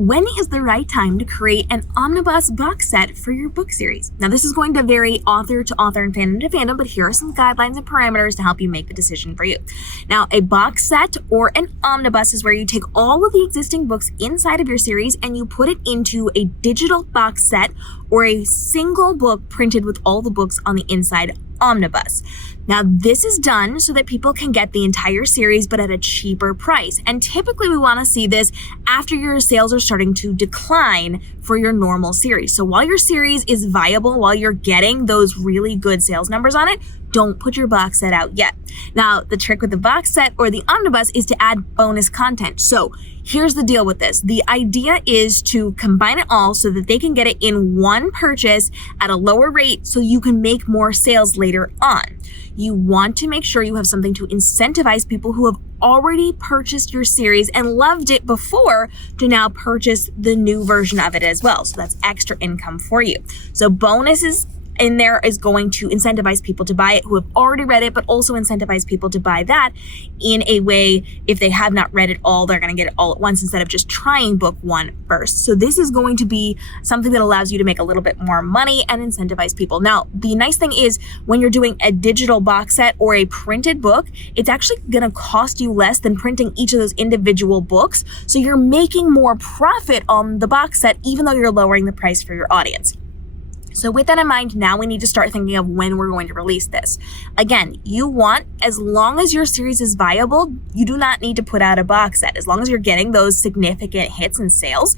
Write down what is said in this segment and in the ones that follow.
When is the right time to create an omnibus box set for your book series? Now, this is going to vary author to author and fandom to fandom, but here are some guidelines and parameters to help you make the decision for you. Now, a box set or an omnibus is where you take all of the existing books inside of your series and you put it into a digital box set or a single book printed with all the books on the inside omnibus. Now, this is done so that people can get the entire series, but at a cheaper price. And typically we want to see this after your sales are starting to decline for your normal series. So while your series is viable, while you're getting those really good sales numbers on it, don't put your box set out yet. Now, the trick with the box set or the omnibus is to add bonus content. So here's the deal with this. The idea is to combine it all so that they can get it in one purchase at a lower rate so you can make more sales later on. You want to make sure you have something to incentivize people who have already purchased your series and loved it before to now purchase the new version of it as well. So that's extra income for you. So bonuses in there is going to incentivize people to buy it who have already read it, but also incentivize people to buy that in a way, if they have not read it all, they're going to get it all at once instead of just trying book one first. So this is going to be something that allows you to make a little bit more money and incentivize people. Now, the nice thing is when you're doing a digital box set or a printed book, it's actually going to cost you less than printing each of those individual books. So you're making more profit on the box set, even though you're lowering the price for your audience. So with that in mind, now we need to start thinking of when we're going to release this. Again, you want, as long as your series is viable, you do not need to put out a box set. As long as you're getting those significant hits and sales,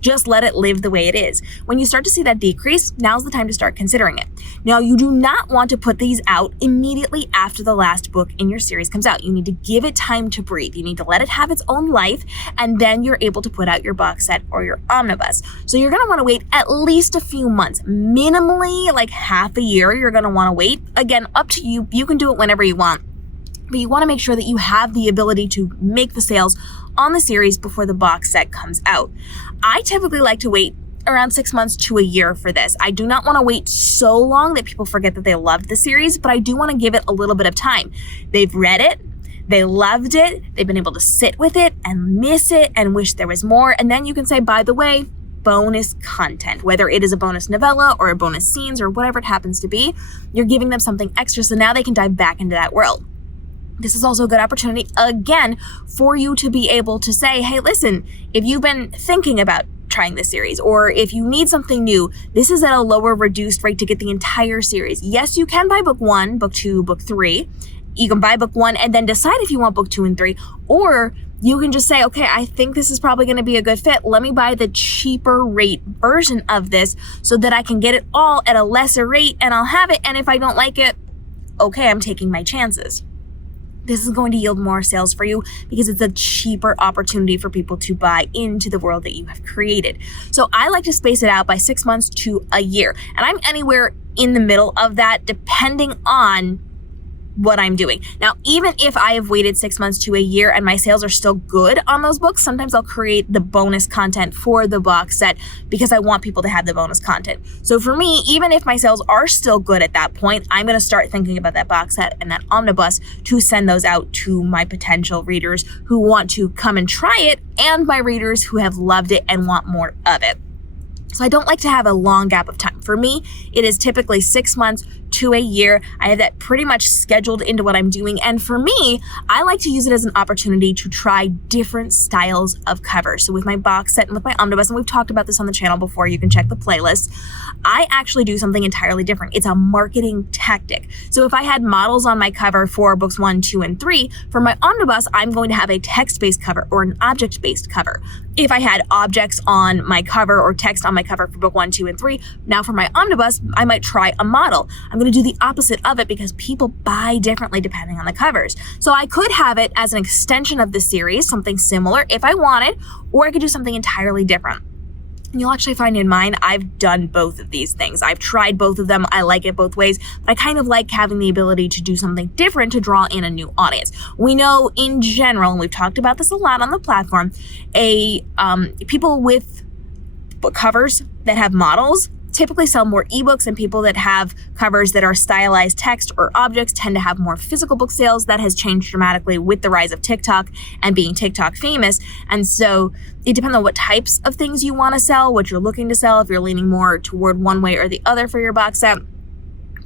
just let it live the way it is. When you start to see that decrease, now's the time to start considering it. Now, you do not want to put these out immediately after the last book in your series comes out. You need to give it time to breathe. You need to let it have its own life, and then you're able to put out your box set or your omnibus. So you're gonna wanna wait at least a few months, minimally like half a year. You're gonna wanna wait. Again, up to you. You can do it whenever you want. But you want to make sure that you have the ability to make the sales on the series before the box set comes out. I typically like to wait around 6 months to a year for this. I do not want to wait so long that people forget that they loved the series, but I do want to give it a little bit of time. They've read it, they loved it, they've been able to sit with it and miss it and wish there was more. And then you can say, by the way, bonus content, whether it is a bonus novella or a bonus scenes or whatever it happens to be, you're giving them something extra so now they can dive back into that world. This is also a good opportunity, again, for you to be able to say, hey, listen, if you've been thinking about trying this series, or if you need something new, this is at a lower reduced rate to get the entire series. Yes, you can buy book 1, book 2, book 3. You can buy book 1 and then decide if you want book 2 and 3, or you can just say, okay, I think this is probably going to be a good fit. Let me buy the cheaper rate version of this so that I can get it all at a lesser rate and I'll have it. And if I don't like it, okay, I'm taking my chances. This is going to yield more sales for you because it's a cheaper opportunity for people to buy into the world that you have created. So I like to space it out by 6 months to a year. And I'm anywhere in the middle of that depending on what I'm doing. Now, even if I have waited 6 months to a year and my sales are still good on those books, sometimes I'll create the bonus content for the box set because I want people to have the bonus content. So for me, even if my sales are still good at that point, I'm going to start thinking about that box set and that omnibus to send those out to my potential readers who want to come and try it and my readers who have loved it and want more of it. So I don't like to have a long gap of time. For me, it is typically 6 months to a year. I have that pretty much scheduled into what I'm doing. And for me, I like to use it as an opportunity to try different styles of cover. So with my box set and with my omnibus, and we've talked about this on the channel before, you can check the playlist, I actually do something entirely different. It's a marketing tactic. So if I had models on my cover for books 1, 2, and 3, for my omnibus, I'm going to have a text-based cover or an object-based cover. If I had objects on my cover or text on my cover for book 1, 2, and 3, now for my omnibus, I might try a model. I'm going to do the opposite of it because people buy differently depending on the covers. So I could have it as an extension of the series, something similar if I wanted, or I could do something entirely different. And you'll actually find in mine, I've done both of these things. I've tried both of them. I like it both ways, but I kind of like having the ability to do something different to draw in a new audience. We know in general, and we've talked about this a lot on the platform, people with book covers that have models typically sell more ebooks, and people that have covers that are stylized text or objects tend to have more physical book sales. That has changed dramatically with the rise of TikTok and being TikTok famous. And so it depends on what types of things you want to sell, what you're looking to sell, if you're leaning more toward one way or the other for your box set.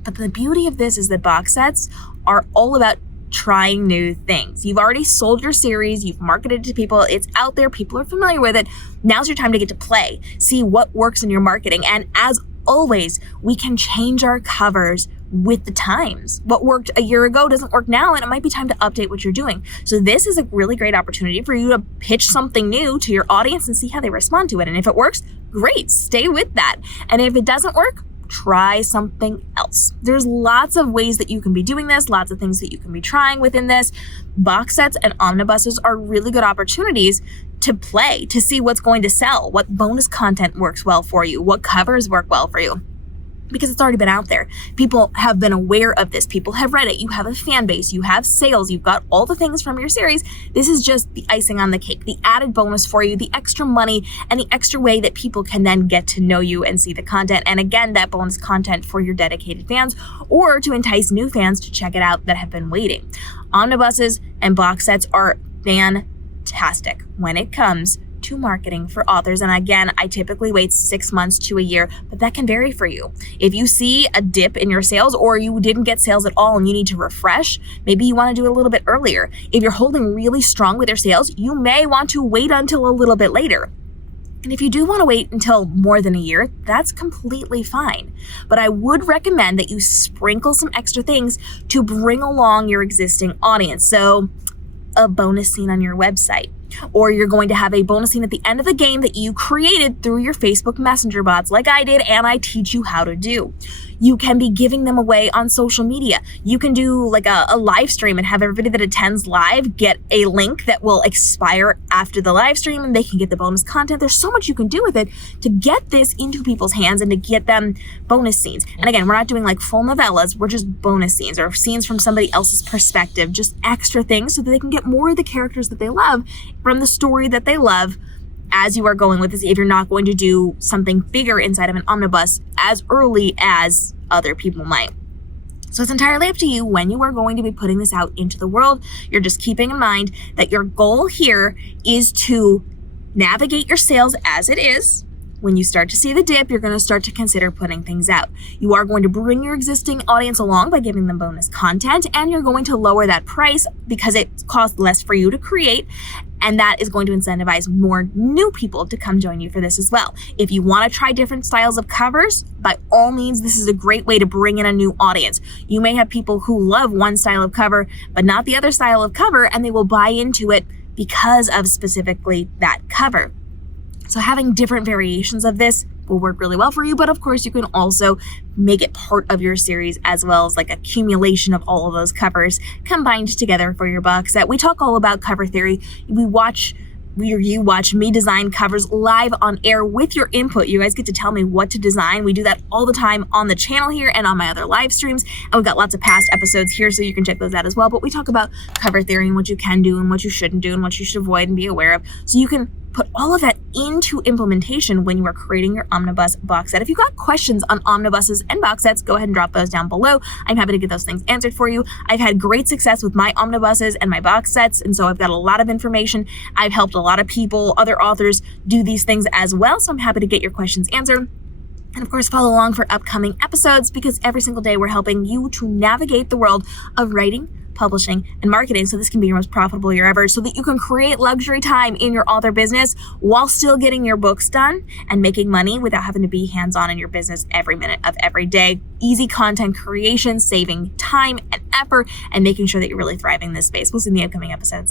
But the beauty of this is that box sets are all about trying new things. You've already sold your series, you've marketed it to people, it's out there, people are familiar with it. Now's your time to get to play, see what works in your marketing. And as always, we can change our covers with the times. What worked a year ago doesn't work now, and it might be time to update what you're doing. So this is a really great opportunity for you to pitch something new to your audience and see how they respond to it. And if it works, great, stay with that. And if it doesn't work, try something else. There's lots of ways that you can be doing this, lots of things that you can be trying within this. Box sets and omnibuses are really good opportunities to play, to see what's going to sell, what bonus content works well for you, what covers work well for you. Because it's already been out there. People have been aware of this. People have read it. You have a fan base. You have sales. You've got all the things from your series. This is just the icing on the cake, the added bonus for you, the extra money, and the extra way that people can then get to know you and see the content. And again, that bonus content for your dedicated fans, or to entice new fans to check it out that have been waiting. Omnibuses and box sets are fantastic when it comes to marketing for authors. And again, I typically wait 6 months to a year, but that can vary for you. If you see a dip in your sales, or you didn't get sales at all and you need to refresh, maybe you want to do it a little bit earlier. If you're holding really strong with your sales, you may want to wait until a little bit later. And if you do want to wait until more than a year, that's completely fine. But I would recommend that you sprinkle some extra things to bring along your existing audience. So a bonus scene on your website, or you're going to have a bonus scene at the end of the game that you created through your Facebook Messenger bots like I did and I teach you how to do. You can be giving them away on social media. You can do like a live stream and have everybody that attends live get a link that will expire after the live stream, and they can get the bonus content. There's so much you can do with it to get this into people's hands and to get them bonus scenes. And again, we're not doing like full novellas, we're just bonus scenes or scenes from somebody else's perspective, just extra things so that they can get more of the characters that they love from the story that they love as you are going with this, if you're not going to do something bigger inside of an omnibus as early as other people might. So it's entirely up to you when you are going to be putting this out into the world. You're just keeping in mind that your goal here is to navigate your sales as it is. When you start to see the dip, you're going to start to consider putting things out. You are going to bring your existing audience along by giving them bonus content, and you're going to lower that price because it costs less for you to create. And that is going to incentivize more new people to come join you for this as well. If you want to try different styles of covers, by all means, this is a great way to bring in a new audience. You may have people who love one style of cover, but not the other style of cover, and they will buy into it because of specifically that cover. So having different variations of this will work really well for you, but of course you can also make it part of your series as well as like accumulation of all of those covers combined together for your box set. We talk all about cover theory. You watch me design covers live on air with your input. You guys get to tell me what to design. We do that all the time on the channel here and on my other live streams. And we've got lots of past episodes here, so you can check those out as well. But we talk about cover theory and what you can do and what you shouldn't do and what you should avoid and be aware of. So you can put all of that into implementation when you are creating your omnibus box set. If you've got questions on omnibuses and box sets, go ahead and drop those down below. I'm happy to get those things answered for you. I've had great success with my omnibuses and my box sets, and so I've got a lot of information. I've helped a lot of people, other authors, do these things as well, so I'm happy to get your questions answered. And of course, follow along for upcoming episodes, because every single day we're helping you to navigate the world of writing, publishing, and marketing, so this can be your most profitable year ever, so that you can create luxury time in your author business while still getting your books done and making money without having to be hands-on in your business every minute of every day. Easy content creation, saving time and effort, and making sure that you're really thriving in this space. We'll see in the upcoming episodes.